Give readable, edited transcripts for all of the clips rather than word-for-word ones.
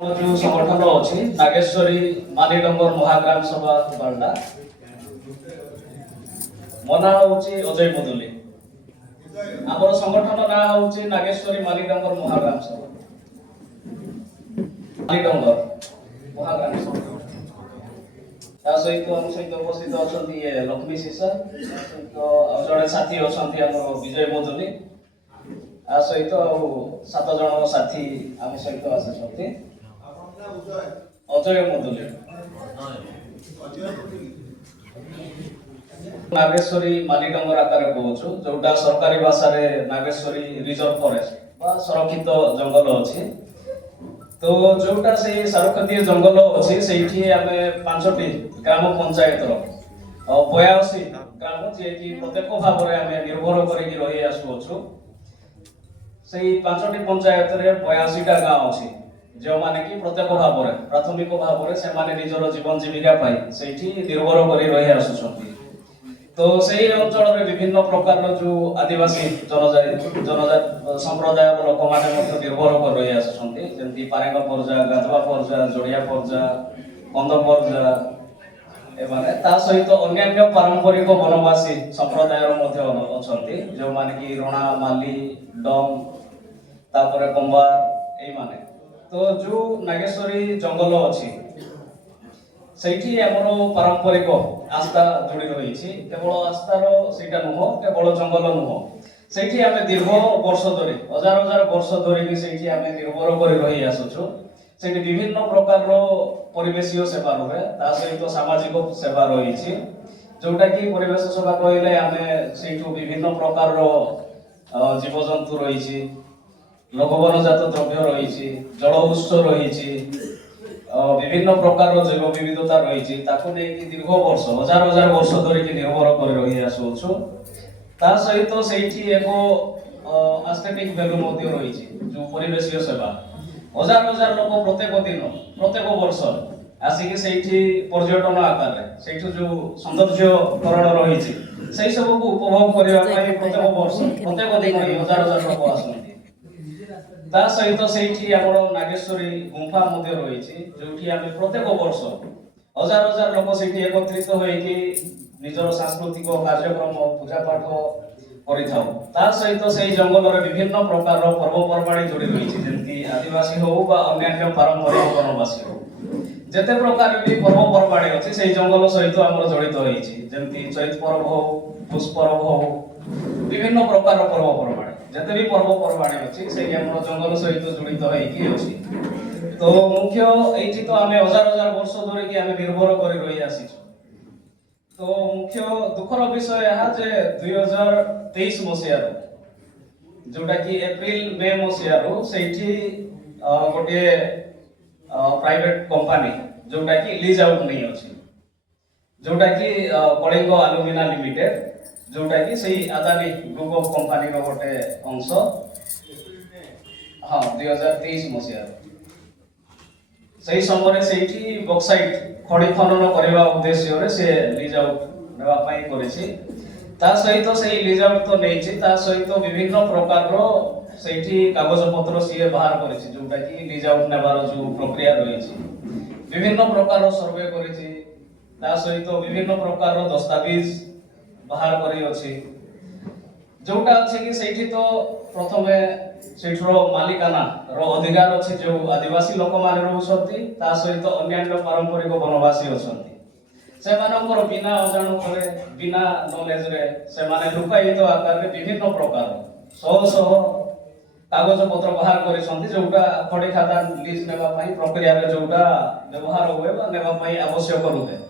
जो संगठन अच्छी नागेश्वरी मालीडंगर महाग्राम सभा बारडा मो ना हूँ अजय मुदुली आम संगठन ना हूँ नागेश्वरी मालीडंगर महाग्राम सभा मालीडंगर महाग्राम सभा सहित आम सहित उपस्थित अच्छा लक्ष्मी सीसा जड़े साथी अच्छा विजय मुदुली आ सहित 7 जन साथी आम सहित आसी अजय मुदुली नागेश्वरी मालीडंगर आकार कहूँ जोटा सरकारी भाषा रे नागेश्वरी रिजर्व फॉरेस्ट बा संरक्षित जंगल अच्छी तो जोटा से संरक्षित जंगल अच्छी से आम 5टी ग्राम पंचायत 82 ग्राम जी कि प्रत्येक भाव में आम निर्भर कर रही आसुचु से 5टी पंचायत रे 82टा गाँव अच्छी जो माने कि प्रत्येक भाव में प्राथमिक भाव में से माने निजर जीवन जीविका पाई सेठी निर्भर कर रही आसुछंती तो सही अंचल रे विभिन्न प्रकार जो आदिवासी जनजाति संप्रदाय लोक माने निर्भर कर रही आसुछंती जेंति पारेंग पर्जा गाधवा पर्जा जोड़िया पर्जा कंद पर्जा एमाने ता सहित अन्य पारंपरिक वनवासी संप्रदाय मध्य अछंती जो माने कि रोणा माली डम तापरे कंबार एई माने तो जो नागेश्वरी जंगल अच्छी सेठी हमर पारंपरिक आस्था जोड़ी रही केवल आस्थार सेटा नुह केवल जंगल नुह सेठी आमे दीर्घ वर्ष धरी हजार हजार वर्ष धरिकी सेठी आमे निर्भर कर रही आसुछु सेठी विभिन्न प्रकार परिवेशीय सेवा रहे ता सहित सामाजिक सेवा रही जोटा कि परिवेश सेवा कहले आमे सेठू विभिन्न प्रकार जीव जंतु रही लघुवनजात द्रव्य रही जल उत्स रही विभिन्न प्रकार जैव विविधता रही दीर्घ वर्ष हजार हजार वर्ष धरिकी निर्भर कर रही आसुछु ता सहित सेठी एक एस्थेटिक वैल्यू रही जो परिवेशीय सेवा हजार हजार लोक प्रत्येक दिन प्रत्येक वर्ष आसिक सेठी पर्यटन आकार से जो सौंदर्यकरण रही से सब को उपभोग करने प्रत्येक वर्ष प्रत्येक दिन हजार हजार लोक आसती ता सहित सेठी आमर नागेश्वरी गुंफा मध्य रही जोठी आम प्रत्येक वर्ष हजार हजार लोक सेठी एकत्रित होइकि निजर सांस्कृतिक कार्यक्रम पूजा पाठ करिथाउ ता सहित सेही जंगल रे विभिन्न प्रकार पर्वपर्वाणी जोड़ी रही जेंति आदिवासी हो बा अन्य पारंपरिक वनवासी हो जेते प्रकार भी पर्वपर्वाणी अछि सेही जंगल सहित आमर जड़ित रही जेंति चैत पर्व हो पुष पर्व हो विभिन्न प्रकार पर्वपर्वाणी जते भी पर्वपर्वाणी अछि से हमर जंगल सहित जड़ित होइकि अछि तो मुख्य एठी तो आमे हजार हजार वर्ष धरि कि आमे निर्भर करि रही आसी तो मुख्य दुखर विषय है जे 2023 मसिया जोटा कि एप्रिल मे मसिया सेठी गोटे प्राइवेट कंपनी जोटा कि लीज आउट नहीं अछि जोटा कि कलिंग एल्युमिना लिमिटेड जोटा कि सही अदानी ग्रुप ऑफ कंपनी रो गोटे अंश हाँ 2023 मसिया सही समय सेठी बॉक्साइट खड़ी खनन करबा उद्देश्य रे से लीज आउट नेबा पई करिछि ता सहित सही लीज आउट तो नैछि ता सहित विभिन्न प्रकार रो सेठी कागज पत्र सीए बाहर करिछि जोटा कि लीज आउट नेबार जो प्रक्रिया रहिछि विभिन्न प्रकार रो सर्वे करिछि ता सहित विभिन्न प्रकार रो दस्तावेज बाहर करी अछि जोटा अछि कि सेठी तो प्रथमे सेठर मालिकाना रो अधिकार अछि जो आदिवासी लोक माने रहउछथि ता सहित अन्य पारंपरिक वनवासी अछथि से मानकर बिना अजाण करे बिना नॉलेज रे से माने लुकायित आकार रे विभिन्न प्रकार सह सह कागज पत्र बाहर करिसथि जोटा खड़ी खाता लीज नेबा पई प्रक्रिया रे जोटा व्यवहार होय बा नेबा पई आवश्यक रुहे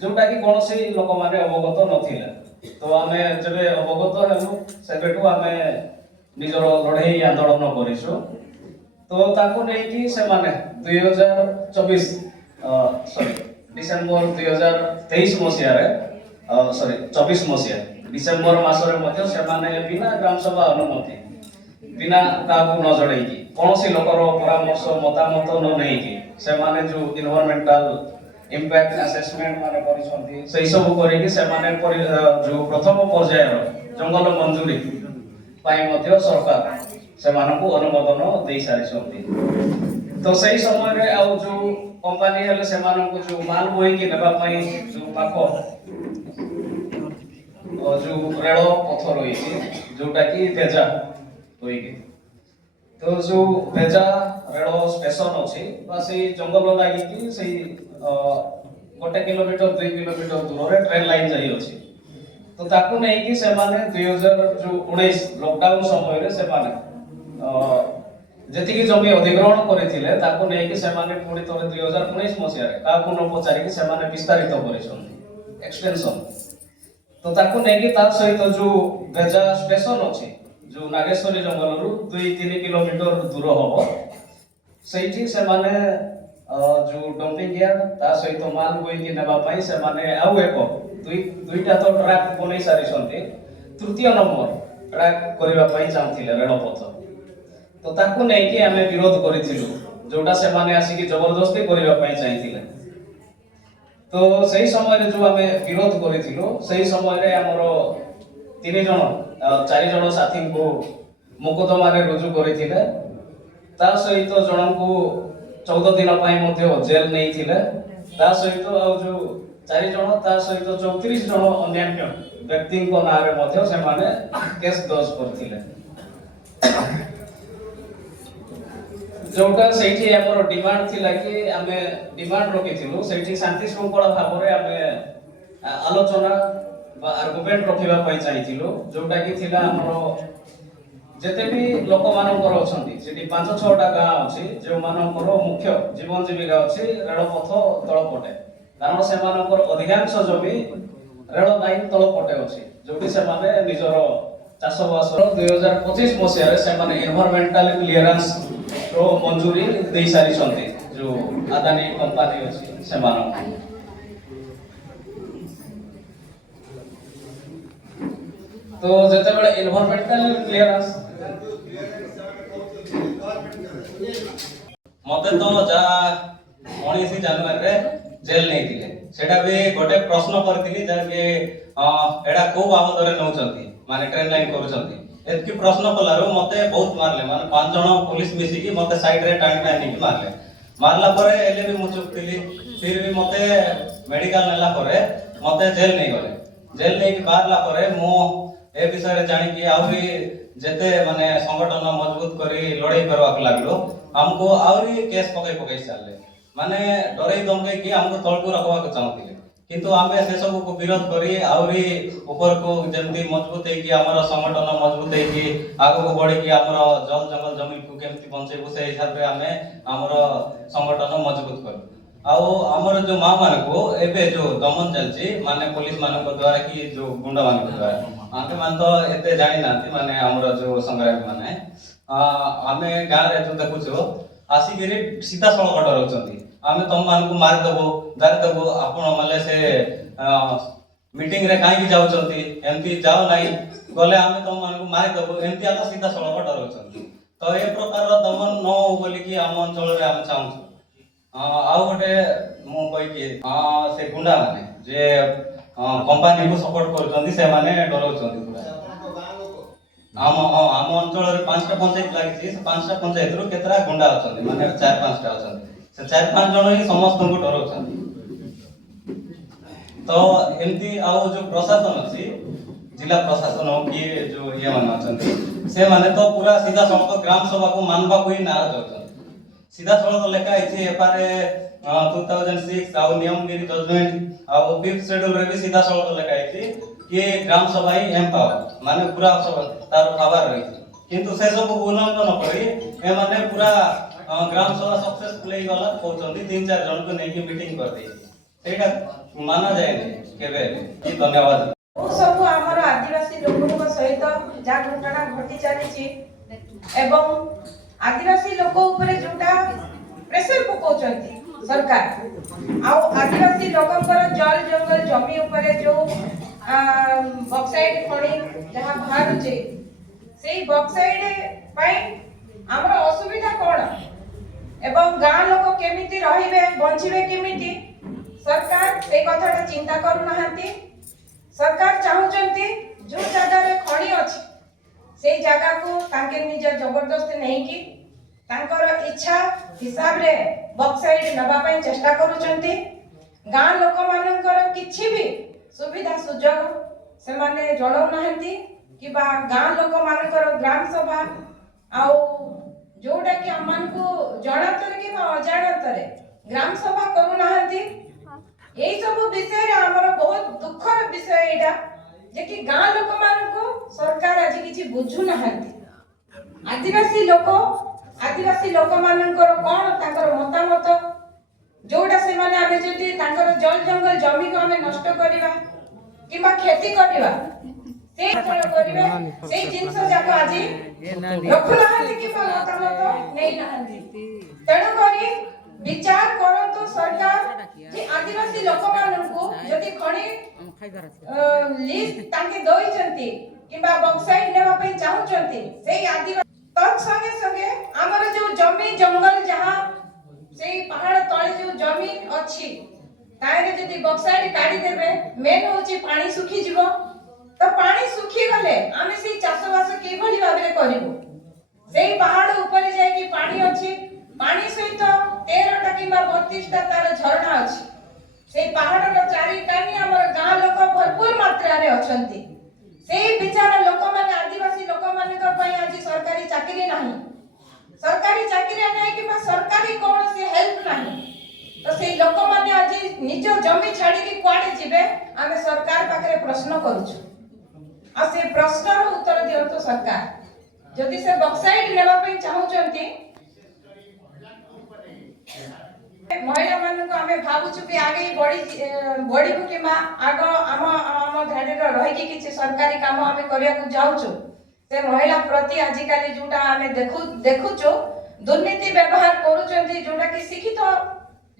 जोटा कि कोनोसी लोक माने अवगत नथिला तो आमे जबे अवगत हेलु सेबेटु आमे निजर लड़ाई आंदोलन करिसु तो ताको नै कि से माने 2024 सॉरी डिसेंबर 2023 मसिया रे सॉरी 24 मसिया डिसेंबर मास रे मध्ये से माने बिना ग्राम सभा अनुमति बिना काकू न जड़ाई कि कोनोसी लोकर परामर्श मतामत न नै कि से माने जो एनवायरमेंटल इम्पैक्ट असेसमेंट माने करिसथि सही सब करी कि से माने जो प्रथम पर्याय जंगल मंजूरी पाई मध्य सरकार से मानकु अनुमोदन दे सारिसथि तो सही समय रे आउ जो कंपनी हेले से मानन जो माल बोई कि नेबा पई जो पाखो जो रेल पथ रही जोटा कि भेजा होई तो जो भेजा रेल स्टेशन अच्छी से जंगल लगी से 1 किलोमीटर 2 किलोमीटर दूर रे ट्रेन लाइन जाई अछि तो ताकू नहीं कि से माने 2019 लॉकडाउन समय रे से माने जेतिकी जमी अधिग्रहण करथिले ताकू नहीं कि से माने पुणी तोरे 2019 मसिया रे काकू न पचारि कि से माने विस्तारित करिसथि एक्सटेंशन तो ताकू नहीं कि तार सहित जो भेजा स्टेशन अछि जो नागेश्वरी जंगल रु 2-3 किलोमीटर दूर हबो सेठी से माने जो डंपिंग यार्ड ता सहित माल बोई कि नेबा पई से माने आउ एको दुईटा तो ट्रैक बनै सारिसंती तृतीय नंबर ट्रैक करबा पई चाहथिले रेलपथ तो ताकू नहीं कि हमें विरोध करिथिलु जोटा से माने आसी कि जबरदस्ती करबा पई चाहिथिले तो सही समय रे जो हमें विरोध करिथिलु सही समय रे हमरो 3 जण 4 जण साथी को मुकदमा रे रुजु करिथिले ता सहित जण को 14 दिन पई मध्ये जेल नहीं थिले ता सहित आ जो 4 जण ता सहित 34 जण अन्य व्यक्ति को नारे मध्ये से माने केस दर्ज करथिले जोटा सेठी हमर डिमांड थिला कि हमें डिमांड रखिथिलु सेठी शांति शृंखला भाव रे हमें आलोचना बा आर्गुमेंट रखिबा पई चाहिथिलु जोटा कि थिला हमर जेते भी लोक मानकर अछंती सेठी 5-6 टा गां अछि जे मानकर मुख्य जीवन जीविका अछि रेलपथ तळपटे कारण से मानकर अधिकांश जमी रेल लाइन तळपटे अछि जोटी से माने निजर चाषबास 2025 मसिया रे से माने एनवायरमेंटल क्लियरेंस रो मंजूरी दे सारी छंती जो अदानी कंपनी अछि से मानो तो जते बेले एनवायरमेंटल क्लियरेंस मते तो जा 19 जनवरी रे जेल नहीं थिले सेटा भी गोटे प्रश्न करथिली जे के एडा को बाबद रे नउचंती माने ट्रेन लाइन करूचंती एतकी प्रश्न कलारो मते बहुत मारले माने 5 जण पुलिस मिसी की मते साइड रे टाणी टाणी की मारले मारला परे एले भी मु चुप थिली फिर भी मते मेडिकल नेला परे मते जेल नहीं गले जेल नहीं की बाहरला परे मु ए विषय रे जानि की आउरी जेते माने संगठन मजबूत करी लड़ाई करवा लागलो हमको आउरी केस पकई चालले माने डरै दमके कि हमको तळकु रखवा को चाहथिले किंतु आमे से सब को विरोध करी आउरी ऊपर को जेमती मजबूत है कि हमर संगठन मजबूत है कि आगो को बढ़ी कि हमर जल जंगल जमीन को केमती बंचेबो से हिसाब रे हमें हमर संगठन मजबूत करू आउ हमर जो मां मान को एबे जो दमन चलची माने पुलिस मान को द्वारा कि जो गुंडा मान को द्वारा आके मान तो एते जानि नांती माने हमर जो संग्राम माने हमें गां रे जो देखु छो आसीगिरी सीधा सड़क डरउचंती आमे तम मान को मार देबो दार देबो आपण मले से मीटिंग रे काई की जाउचंती एमती जाओ नाही गले आमे तम मान को मार देबो एमती आला सीधा सड़क डरउचंती तो ए प्रकार दमन न हो बोली कि हम अंचल रे हम चाहू आउ गोटे मु कहि कि से गुंडा माने जे कंपनी को सपोर्ट करउचंती से माने डरउचंती पूरा आम अंचल रे 5टा पंचायत लागिछि से 5टा पंचायत रो केतरा गुंडा अछंती माने 4-5टा अछंती से 4-5 जण ही समस्त को डरउछंती तो एमती आउ जो प्रशासन अछि जिला प्रशासन हो कि जो ये मान अछंती से माने तो पूरा सीधा सड़क ग्राम सभा को मानबा कोई ना जाउछंती सीधा सड़क लेखा अछि एपारे 2006 आउ नियमगिरी जजमेंट आउ 5th शेड्यूल रे भी सीधा सड़क लेखा अछि कि ग्राम सभा ही एम्पावर माने पूरा सब तार पावर रही किंतु से सब उल्लंघन करी ए माने पूरा ग्राम सभा सक्सेसफुल ही गला कहउचंती 3-4 जन को नहीं की मीटिंग कर दे सेटा माना जाय केबे की धन्यवाद ओ सब हमर आदिवासी लोकन सहित जा घटना घटी चलीची एवं आदिवासी लोक ऊपर जोटा प्रेशर पकोचंती सरकार आ आदिवासी लोकंकर जल जंगल जमी ऊपर जो बक्साइड खणी जहां बाहर से बक्साइड पाई हमर असुविधा कोन एवं गां लोक केमिति रहिबे बंचिबे केमिति सरकार ए कथाटा चिंता करू नाहंती सरकार चाहुचंती जो जगह रे खणी अछि से जगह को ताके निज जबरदस्ती नहीं की ତାଙ୍କର ଇଚ୍ଛା ହିସାବରେ ବକ୍ସାଇଡ୍ ନେବା ପାଇଁ ଚେଷ୍ଟା କରୁଛନ୍ତି। ଗାଁ ଲୋକମାନଙ୍କର କିଛି ବି ସୁବିଧା ସୁଯୋଗ ସେମାନେ ଜଣାଉନାହାନ୍ତି କିମ୍ବା ଗାଁ ଲୋକମାନଙ୍କର ଗ୍ରାମ ସଭା ଆଉ ଯୋଉଟା କି ଆମମାନଙ୍କୁ ଜଣାତରେ କିମ୍ବା ଅଜାଣତରେ ଗ୍ରାମ ସଭା କରୁନାହାନ୍ତି। ଏଇ ସବୁ ବିଷୟରେ ଆମର ବହୁତ ଦୁଃଖର ବିଷୟ ଏଇଟା ଯେ କି ଗାଁ ଲୋକମାନଙ୍କୁ ସରକାର ଆଜି କିଛି ବୁଝୁନାହାନ୍ତି। ଆଦିବାସୀ ଲୋକମାନଙ୍କର କଣ ତାଙ୍କର ମତାମତ ଯୋଉଟା ସେମାନେ ଆମେ ଯଦି ତାଙ୍କର ଜଳ ଜଙ୍ଗଲ ଜମିକୁ ଆମେ ନଷ୍ଟ କରିବା କିମ୍ବା କ୍ଷତି କରିବା ସେଇ କରିବେ ସେଇ ଜିନିଷ ଯାକ ଆଜି ରଖୁନାହାନ୍ତି କିମ୍ବା ମତାମତ ନେଇନାହାନ୍ତି। ତେଣୁ କରି ବିଚାର କରନ୍ତୁ ସରକାର ଯେ ଆଦିବାସୀ ଲୋକମାନଙ୍କୁ ଯଦି ଖଣି ଲିଷ୍ଟ ତାଙ୍କେ ଦେଇଛନ୍ତି କିମ୍ବା ବକ୍ସାଇଡ୍ ନେବା ପାଇଁ ଚାହୁଁଛନ୍ତି ସେଇ ଆଦିବାସୀ ତତ୍ ସଙ୍ଗେ ସଙ୍ଗେ ଆମର ଯୋଉ ଜମି ଜଙ୍ଗଲ ଯାହା ସେଇ ପାହାଡ ତଳେ ଯୋଉ ଜମି ଅଛି ତାରେ ଯଦି ବକ୍ସାଇଡ୍ କାଢିଦେବେ ମେନ୍ ହଉଛି ପାଣି ଶୁଖିଯିବ। ତ ପାଣି ଶୁଖିଗଲେ ଆମେ ସେଇ ଚାଷବାସ କିଭଳି ଭାବରେ କରିବୁ? ସେଇ ପାହାଡ ଉପରେ ଯାଇକି ପାଣି ଅଛି, ପାଣି ସହିତ 13ଟା କିମ୍ବା 32ଟା ତାର ଝରଣା ଅଛି। ସେଇ ପାହାଡର ଚାରିକାନି ଆମର ଗାଁ ଲୋକ ଭରପୁର ମାତ୍ରାରେ ଅଛନ୍ତି। ସେଇ ବିଚାର ଲୋକମାନେ ଆଦିବାସୀ ଲୋକମାନଙ୍କ ପାଇଁ ଆଜି ସରକାରୀ ଚାକିରି ନାହିଁ, ସରକାରୀ ଚାକିରି ନାହିଁ କିମ୍ବା ସରକାରୀ କୌଣସି ହେଲ୍ପ ନାହିଁ। ତ ସେଇ ଲୋକମାନେ ଆଜି ନିଜ ଜମି ଛାଡିକି କୁଆଡେ ଯିବେ? ଆମେ ସରକାର ପାଖରେ ପ୍ରଶ୍ନ କରୁଛୁ ଆଉ ସେ ପ୍ରଶ୍ନର ଉତ୍ତର ଦିଅନ୍ତୁ ସରକାର। ଯଦି ସେ ବକ୍ସାଇଡ୍ ନେବା ପାଇଁ ଚାହୁଁଛନ୍ତି ମହିଳା ମାନଙ୍କୁ ଆମେ ଭାବୁଛୁ କି ଆଗେଇ ବଢିବୁ କିମ୍ବା ଆଗ ଆମ ଧାଡିର ରହିକି କିଛି ସରକାରୀ କାମ ଆମେ କରିବାକୁ ଯାଉଛୁ। ସେ ମହିଳା ପ୍ରତି ଆଜିକାଲି ଯୋଉଟା ଆମେ ଦେଖୁଛୁ ଦୁର୍ନୀତି ବ୍ୟବହାର କରୁଛନ୍ତି ଯୋଉଟା କି ଶିକ୍ଷିତ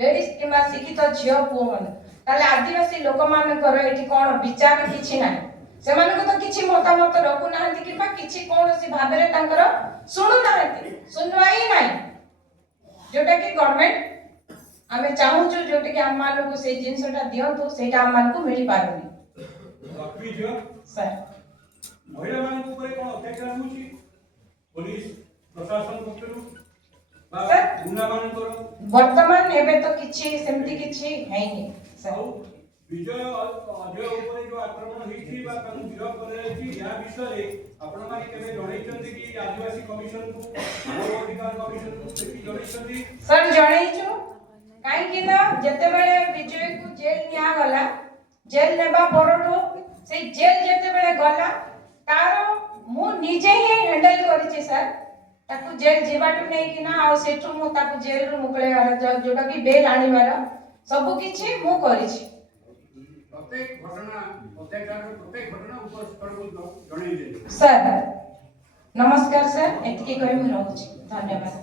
ଲେଡିଜ କିମ୍ବା ଶିକ୍ଷିତ ଝିଅ ପୁଅ ମାନେ, ତାହେଲେ ଆଦିବାସୀ ଲୋକମାନଙ୍କର ଏଠି କଣ ବିଚାର କିଛି ନାହିଁ। ସେମାନଙ୍କୁ ତ କିଛି ମତାମତ ରଖୁନାହାନ୍ତି କିମ୍ବା କିଛି କୌଣସି ଭାବରେ ତାଙ୍କର ଶୁଣୁନାହାନ୍ତି, ଶୁଣୁଆଇ ନାହିଁ। ଯୋଉଟା କି ଗଭର୍ଣ୍ଣମେଣ୍ଟ ଆମେ ଚାହୁଁଛୁ ଯୋଉଟା କି ଆମମାନଙ୍କୁ ସେଇ ଜିନିଷଟା ଦିଅନ୍ତୁ ସେଇଟା ଆମମାନଙ୍କୁ ମିଳିପାରୁନି। ସାର୍ ମହିଳାମାନଙ୍କ ଉପରେ କ'ଣ ଅତ୍ୟାଚାର ହେଉଛି ପୋଲିସ ପ୍ରଶାସନ ପକ୍ଷରୁ ଗୁଣ୍ଡାମାନଙ୍କର? ବର୍ତ୍ତମାନ ଏବେ ତ କିଛି ସେମିତି କିଛି ହେଇନି ସାର୍। ବିଜୟ ଅଜୟ ଉପରେ ଯୋଉ ଆକ୍ରମଣ ହେଇଛି ବା ତାଙ୍କୁ ଗିରଫ କରାଯାଇଛି ଏହା ବିଷୟରେ ଆପଣମାନେ କେବେ ଜଣେଇଛନ୍ତି କି ଆଦିବାସୀ କମିଶନକୁ, ଗୌର ଅଧିକାର କମିଶନକୁ ଜଣେଇଛନ୍ତି? ସାର୍ ଜଣେଇଛୁ, କାହିଁକି ନା ଯେତେବେଳେ ବିଜୟକୁ ଜେଲ ନିଆଗଲା, ଜେଲ ନେବା ପରଠୁ ସେଇ ଜେଲ ଯେତେବେଳେ ଗଲା ତାର ମୁଁ ନିଜେ ହିଁ ହ୍ୟାଣ୍ଡେଲ କରିଛି ସାର୍। ତାକୁ ଜେଲ ଯିବାଠୁ ନେଇକିନା ଆଉ ସେଠୁ ମୁଁ ତାକୁ ଜେଲରୁ ମୁକୁଳେଇବାର ଯୋଉଟା କି ବେଲ ଆଣିବାର ସବୁ କିଛି ମୁଁ କରିଛି। ସାର୍ ନମସ୍କାର ସାର୍, ଏତିକି କହି ମୁଁ ରହୁଛି, ଧନ୍ୟବାଦ।